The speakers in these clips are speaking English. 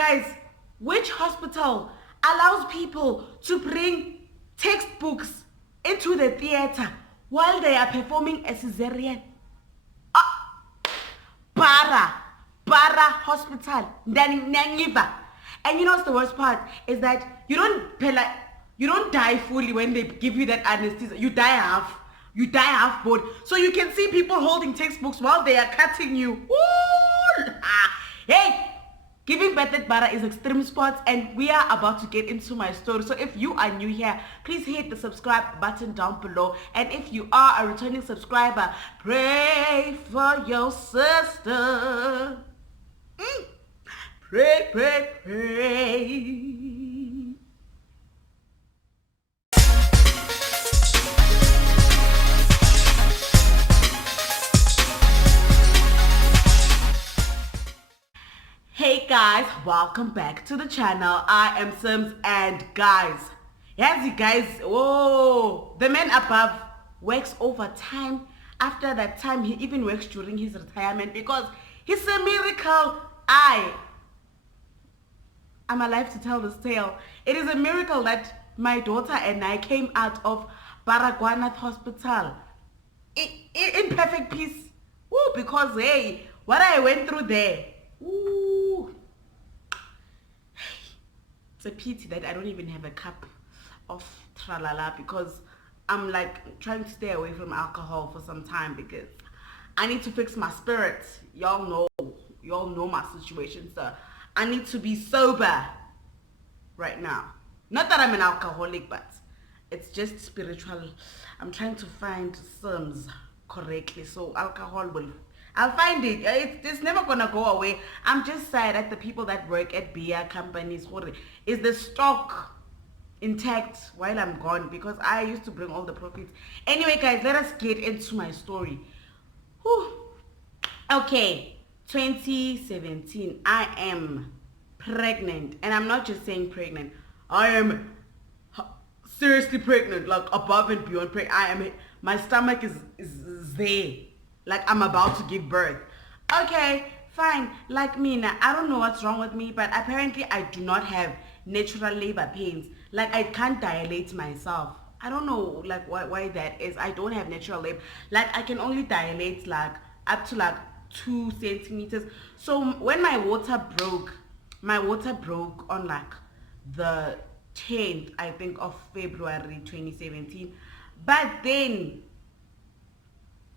Guys, which hospital allows people to bring textbooks into the theater while they are performing a cesarean? BARA Hospital. And you know what's the worst part? Is that you don't die fully when they give you that anesthesia. You die half. You die half bored. So you can see people holding textbooks while they are cutting you. Ooh, hey! Giving birth at BARA is extreme sports, and we are about to get into my story. So if you are new here, please hit the subscribe button down below. And if you are a returning subscriber, pray for your sister. Pray, pray, pray. Hey guys, welcome back to the channel. I am Sims, and guys, yes you guys, whoa, the man above works overtime. After that time, he even works during his retirement because he's a miracle. I'm alive to tell this tale. It is a miracle that my daughter and I came out of BARA Hospital in perfect peace. Woo, because hey, what I went through there. Ooh. It's a pity that I don't even have a cup of tralala because I'm like trying to stay away from alcohol for some time because I need to fix my spirit. Y'all know my situation, so I need to be sober right now. Not that I'm an alcoholic, but it's just spiritual. I'm trying to find terms correctly, so I'll find it. It's never gonna go away. I'm just sad at the people that work at beer companies. Is the stock intact while I'm gone? Because I used to bring all the profits. Anyway, guys, let us get into my story. Whew. Okay, 2017. I am pregnant, and I'm not just saying pregnant. I am seriously pregnant, like above and beyond pregnant. My stomach is there. Like I'm about to give birth. Okay, fine. Like me now, I don't know what's wrong with me, but apparently I do not have natural labor pains. Like I can't dilate myself. I don't know like why that is. I don't have natural labor. Like I can only dilate like up to like 2 centimeters. So when my water broke on like the 10th, I think, of February 2017. But then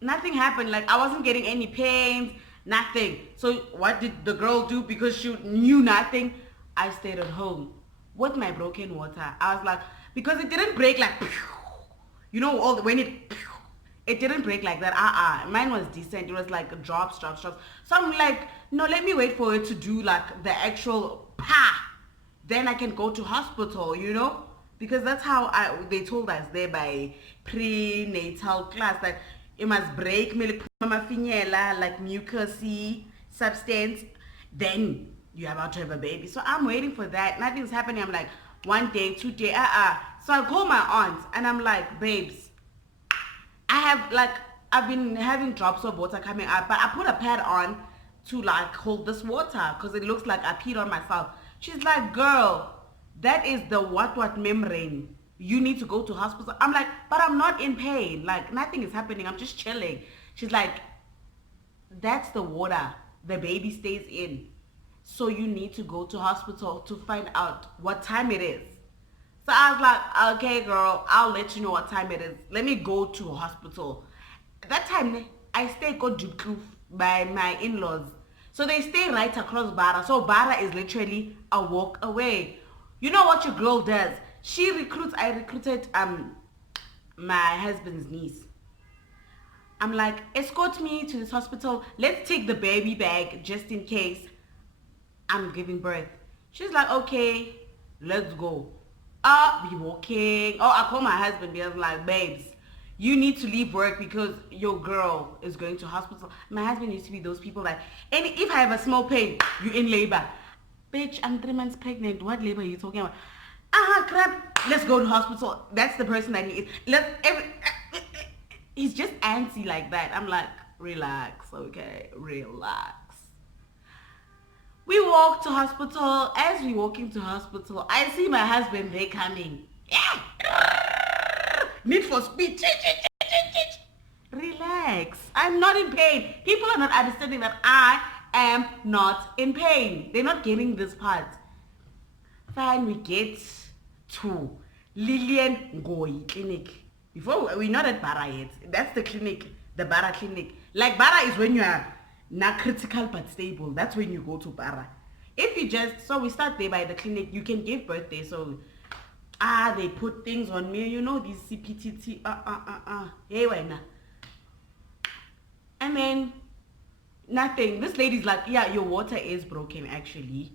nothing happened. Like I wasn't getting any pains, nothing. So what did the girl do? Because she knew nothing, I stayed at home with my broken water. I was like, because it didn't break like, you know, when it didn't break like that. Mine was decent. It was like drops. So I'm like, no, let me wait for it to do like the actual then I can go to hospital, you know, because that's how they told us there by prenatal class that it must break like mucousy substance, then you're about to have a baby. So I'm waiting for that. Nothing's happening. I'm like, 1 day, 2 day, So I call my aunt and I'm like, babes, I've been having drops of water coming out, but I put a pad on to like hold this water because it looks like I peed on myself. She's like, girl, that is the what membrane. You need to go to hospital. I'm like, but I'm not in pain. Like nothing is happening. I'm just chilling. She's like, that's the water the baby stays in. So you need to go to hospital to find out what time it is. So I was like, okay, girl, I'll let you know what time it is. Let me go to hospital. At that time, I stay by my in-laws. So they stay right across BARA. So BARA is literally a walk away. You know what your girl does? I recruited my husband's niece. I'm like, escort me to this hospital. Let's take the baby bag just in case I'm giving birth. She's like, okay, let's go. Be walking. I call my husband because I'm like, babes, you need to leave work because your girl is going to hospital. My husband used to be those people that, and if I have a small pain, you're in labor. Bitch, I'm 3 months pregnant. What labor are you talking about? Crap. Let's go to hospital. That's the person that he is. He's just antsy like that. I'm like, relax, okay, relax. We walk to hospital. As we walk into hospital, I see my husband there coming. Yeah. Need for speed. Relax. I'm not in pain. People are not understanding that I am not in pain. They're not getting this part. Fine, we get to Lillian Ngoyi Clinic. Before, we're not at BARA yet. That's the clinic, the BARA clinic. Like BARA is when you are not critical but stable. That's when you go to BARA. If you just, so we start there by the clinic, you can give birth there. So, they put things on me, you know, these CPTT, hey, why not? And then, nothing. This lady's like, yeah, your water is broken actually.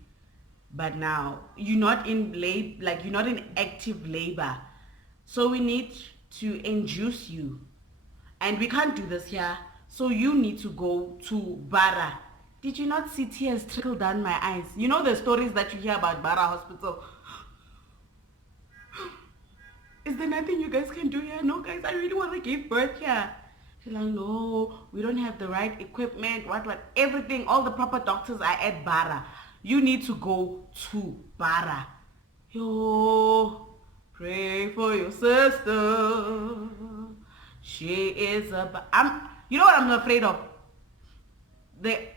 But now, you're not in labor, like you're not in active labor. So we need to induce you. And we can't do this here. So you need to go to BARA. Did you not see tears trickle down my eyes? You know the stories that you hear about BARA Hospital? Is there nothing you guys can do here? No, guys, I really want to give birth here. She's like, no, we don't have the right equipment, what, everything, all the proper doctors are at BARA. You need to go to BARA. Yo, pray for your sister. She is you know what I'm afraid of?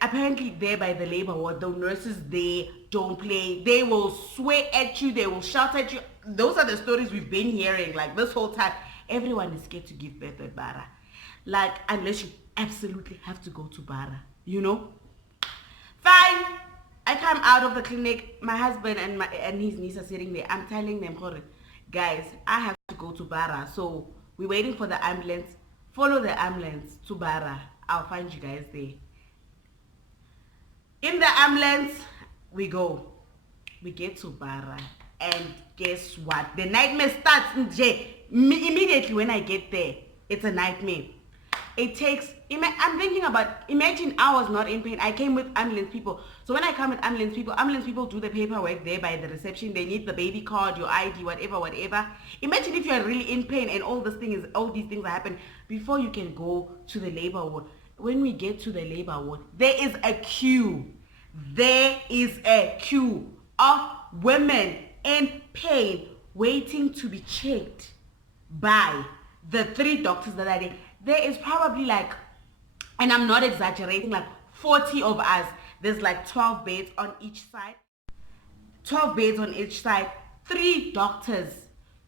Apparently there by the labor ward, the nurses, they don't play. They will swear at you. They will shout at you. Those are the stories we've been hearing like this whole time. Everyone is scared to give birth at BARA. Like, unless you absolutely have to go to BARA, you know? Fine. I come out of the clinic. My husband and his niece are sitting there. I'm telling them, guys, I have to go to BARA. So we're waiting for the ambulance. Follow the ambulance to BARA. I'll find you guys there. In the ambulance, we go. We get to BARA. And guess what? The nightmare starts immediately when I get there. It's a nightmare. It takes, I'm thinking about, imagine I was not in pain. I came with ambulance people. So when I come with ambulance people do the paperwork there by the reception. They need the baby card, your ID, whatever. Imagine if you are really in pain and all these things are happening before you can go to the labor ward. When we get to the labor ward, there is a queue. There is a queue of women in pain waiting to be checked by the 3 doctors that are there. There is probably like, and I'm not exaggerating, like 40 of us. There's like 12 beds on each side. 12 beds on each side. 3 doctors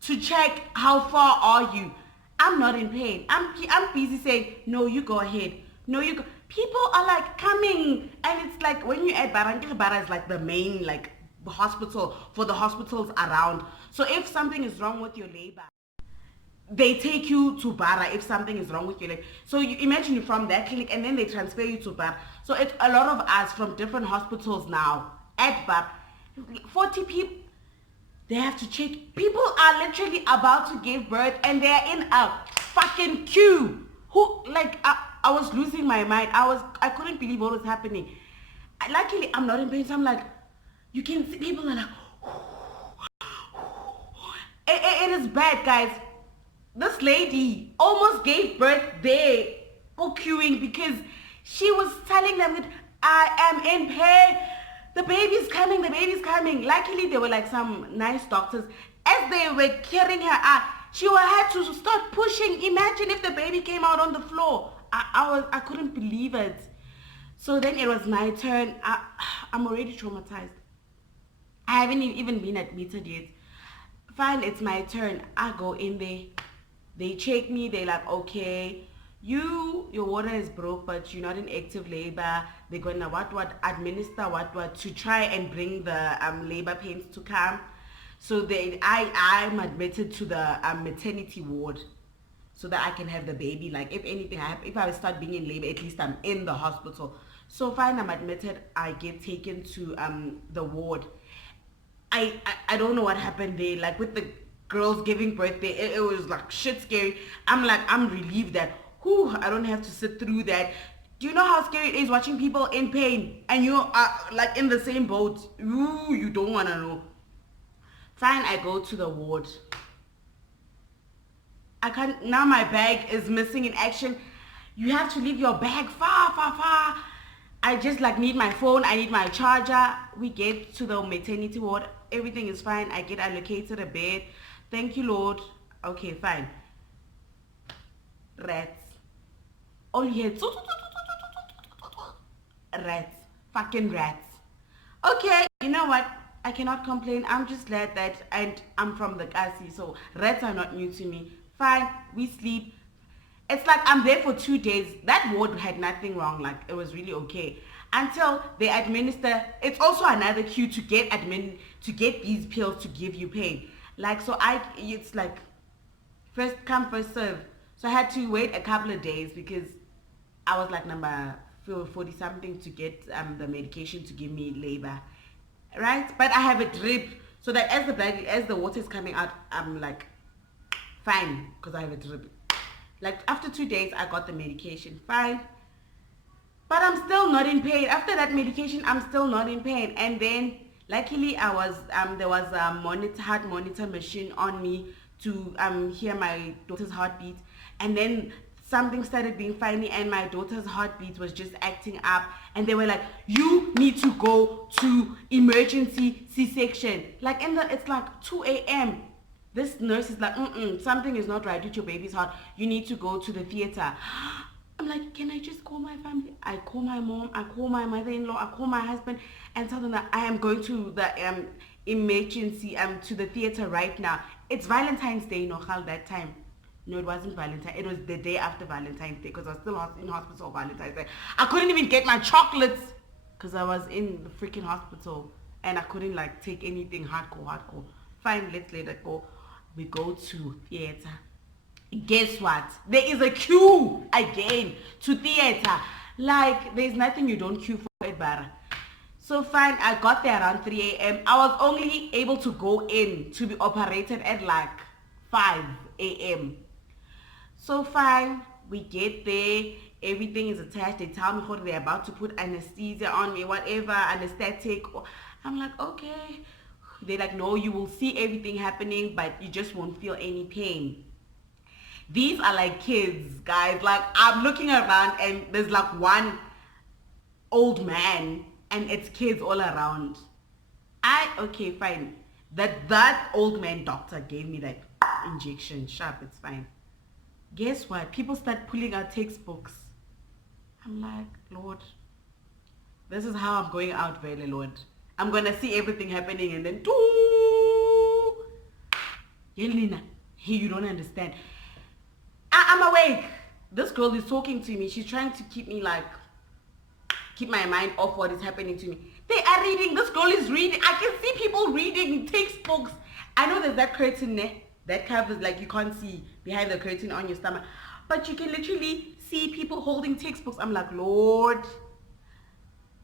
to check how far are you. I'm not in pain. I'm busy saying, no, you go ahead. No, you go. People are like coming. And it's like when you're at BARA is like the main like hospital for the hospitals around. So if something is wrong with your labor, they take you to BARA if something is wrong with your leg. So you imagine you're from that clinic and then they transfer you to BARA. So it's a lot of us from different hospitals now at BARA. 40 people, they have to check. People are literally about to give birth and they're in a fucking queue. I was losing my mind. I couldn't believe what was happening. Luckily, I'm not in pain. So I'm like, you can see people are like, it is bad, guys. This lady almost gave birth there for queuing because she was telling them that I am in pain. The baby's coming. Luckily, there were like some nice doctors. As they were carrying her out, she had to start pushing. Imagine if the baby came out on the floor. I couldn't believe it. So then it was my turn. I'm already traumatized. I haven't even been admitted yet. Fine, it's my turn. I go in there. They check me. They're like, okay, your water is broke, but you're not in active labor. They're gonna administer what to try and bring the labor pains to come. So I'm admitted to the maternity ward so that I can have the baby. Like if anything happens, if I start being in labor, at least I'm in the hospital. So fine, I'm admitted. I get taken to the ward. I don't know what happened there. Like with the girls giving birth there, it was like shit scary. I'm relieved that I don't have to sit through that. Do you know how scary it is watching people in pain and you are like in the same boat? Ooh, you don't want to know. Fine, I go to the ward. I can't, now my bag is missing in action. You have to leave your bag far. I just like need my phone, I need my charger. We get to the maternity ward, everything is fine. I get allocated a bed. Thank you, Lord. Okay, fine. Rats. All you hear, rats. Fucking rats. Okay, you know what? I cannot complain. I'm just glad that, and I'm from the Kasi, so rats are not new to me. Fine, we sleep. It's like I'm there for 2 days. That ward had nothing wrong. Like, it was really okay. Until they administer, it's also another queue to get these pills to give you pain. Like, so it's like first come, first serve. So I had to wait a couple of days because I was like number 40 something to get the medication to give me labor, right? But I have a drip, so that as the water is coming out, I'm like fine because I have a drip. Like after 2 days, I got the medication, fine. But I'm still not in pain. After that medication, I'm still not in pain. And then luckily there was a heart monitor machine on me to hear my daughter's heartbeat. And then something started being funny and my daughter's heartbeat was just acting up. And they were like, you need to go to emergency C-section. Like it's like 2 a.m. This nurse is like, something is not right with your baby's heart. You need to go to the theater. I'm like, can I just call my family? I call my mom, I call my mother-in-law, I call my husband and tell them that I am going to the emergency, to the theater right now. It's Valentine's Day, that time. No, it wasn't Valentine. It was the day after Valentine's Day because I was still in hospital on Valentine's Day. I couldn't even get my chocolates because I was in the freaking hospital and I couldn't like take anything hardcore. Fine, let's let it go. We go to theater. Guess what? There is a queue again to theater. Like, there's nothing you don't queue for at BARA. So fine, I got there around 3 a.m. I was only able to go in to be operated at like 5 a.m. So fine, we get there. Everything is attached. They tell me they're about to put anesthesia on me, whatever, anesthetic. I'm like, okay. They're like, no, you will see everything happening, but you just won't feel any pain. These are like kids, guys. Like, I'm looking around and there's like one old man and it's kids all around. Okay, fine. That old man doctor gave me that injection. Sharp, it's fine. Guess what? People start pulling out textbooks. I'm like, Lord, this is how I'm going out, really, Lord. I'm going to see everything happening and then, Yelena, hey, you don't understand. I'm awake. This girl is talking to me. She's trying to keep my mind off what is happening to me. They are reading. This girl is reading. I can see people reading textbooks. I know there's that curtain there that covers, like, you can't see behind the curtain on your stomach, but you can literally see people holding textbooks. I'm like, Lord.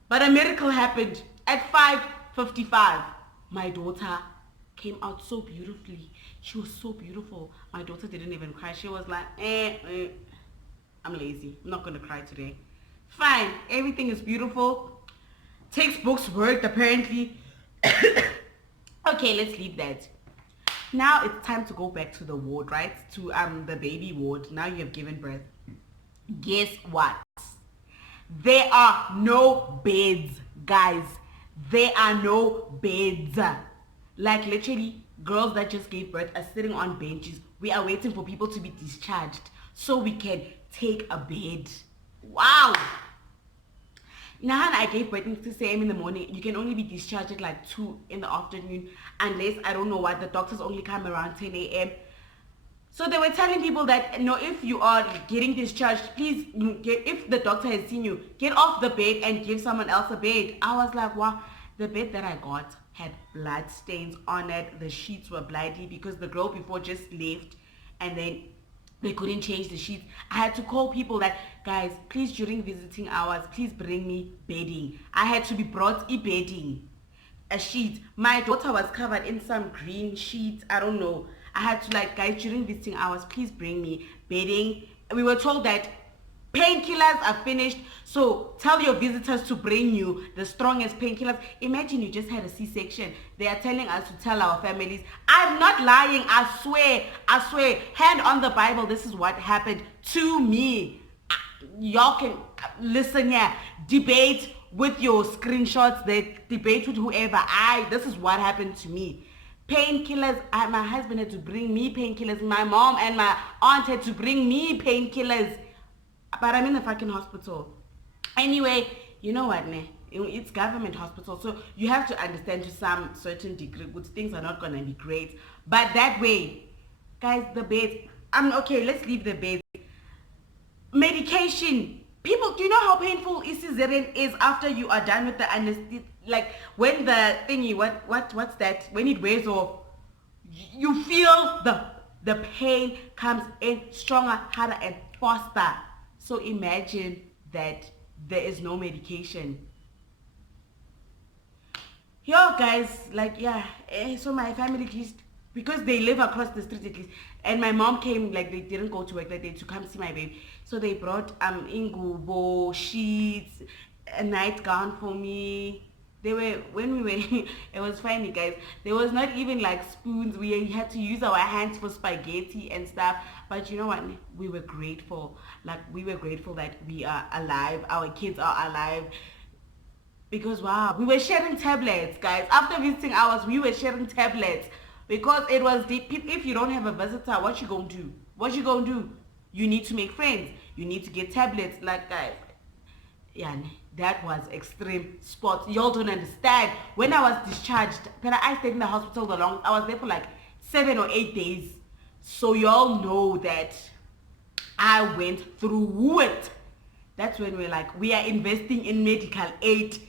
But a miracle happened. At 5:55, my daughter came out so beautifully. She was so beautiful. My daughter didn't even cry. She was like, I'm lazy. I'm not going to cry today. Fine. Everything is beautiful. Textbooks worked, apparently. Okay, let's leave that. Now it's time to go back to the ward, right? To the baby ward. Now you have given birth. Guess what? There are no beds, guys. There are no beds. Like, literally, girls that just gave birth are sitting on benches. We are waiting for people to be discharged so we can take a bed. Wow. Now, I gave birth at 6 a.m. in the morning. You can only be discharged at like 2 in the afternoon, unless, I don't know what, the doctors only come around 10 a.m. So they were telling people that, if you are getting discharged, please, if the doctor has seen you, get off the bed and give someone else a bed. I was like, wow. The bed that I got had blood stains on it. The sheets were bloody because the girl before just left and then they couldn't change the sheets. I had to call people that, guys, please, during visiting hours, please bring me bedding. I had to be brought bedding, a sheet. My daughter was covered in some green sheets. I don't know. I had to, like, guys, during visiting hours, please bring me bedding. We were told that painkillers are finished, so tell your visitors to bring you the strongest painkillers. Imagine you just had a C-section. They are telling us to tell our families. I'm not lying. I swear. Hand on the Bible, this is what happened to me. y'all can listen here, debate with your screenshots, they debate with whoever. This is what happened to me. Painkillers, my husband had to bring me painkillers, my mom and my aunt had to bring me painkillers, but I'm in the fucking hospital. Anyway, you know what, ne? It's government hospital, so you have to understand to some certain degree which things are not gonna be great. But that way, guys, the bed, okay, let's leave the bed. Medication. People, do you know how painful cesarean is after you are done with the anesthesia? Like when the thingy, what's that? When it wears off, you feel the pain comes in stronger, harder, and faster. So imagine that there is no medication. Yo guys, like yeah, so my family just, because they live across the street at least, and my mom came, like they didn't go to work that day to come see my baby, so they brought ingubo, sheets, a nightgown for me. They were, when we were it was funny guys, there was not even like spoons, we had to use our hands for spaghetti and stuff. But you know what, we were grateful, like we were grateful that we are alive, our kids are alive. Because wow, we were sharing tablets, guys. After visiting hours, we were sharing tablets because it was deep. If you don't have a visitor, what you gonna do? What you gonna do? You need to make friends. You need to get tablets. Like guys, yeah, that was extreme sports. Y'all don't understand. When I was discharged, but I stayed in the hospital the long. I was there for like 7 or 8 days. So y'all know that I went through it. That's when we're like, we are investing in medical aid.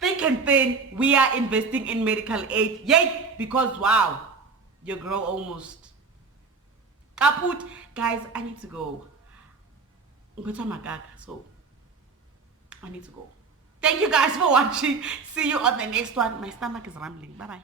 Thick and thin, we are investing in medical aid. Yay! Because wow, your girl almost kaput. Guys, I need to go. So I need to go. Thank you guys for watching. See you on the next one. My stomach is rumbling. Bye bye.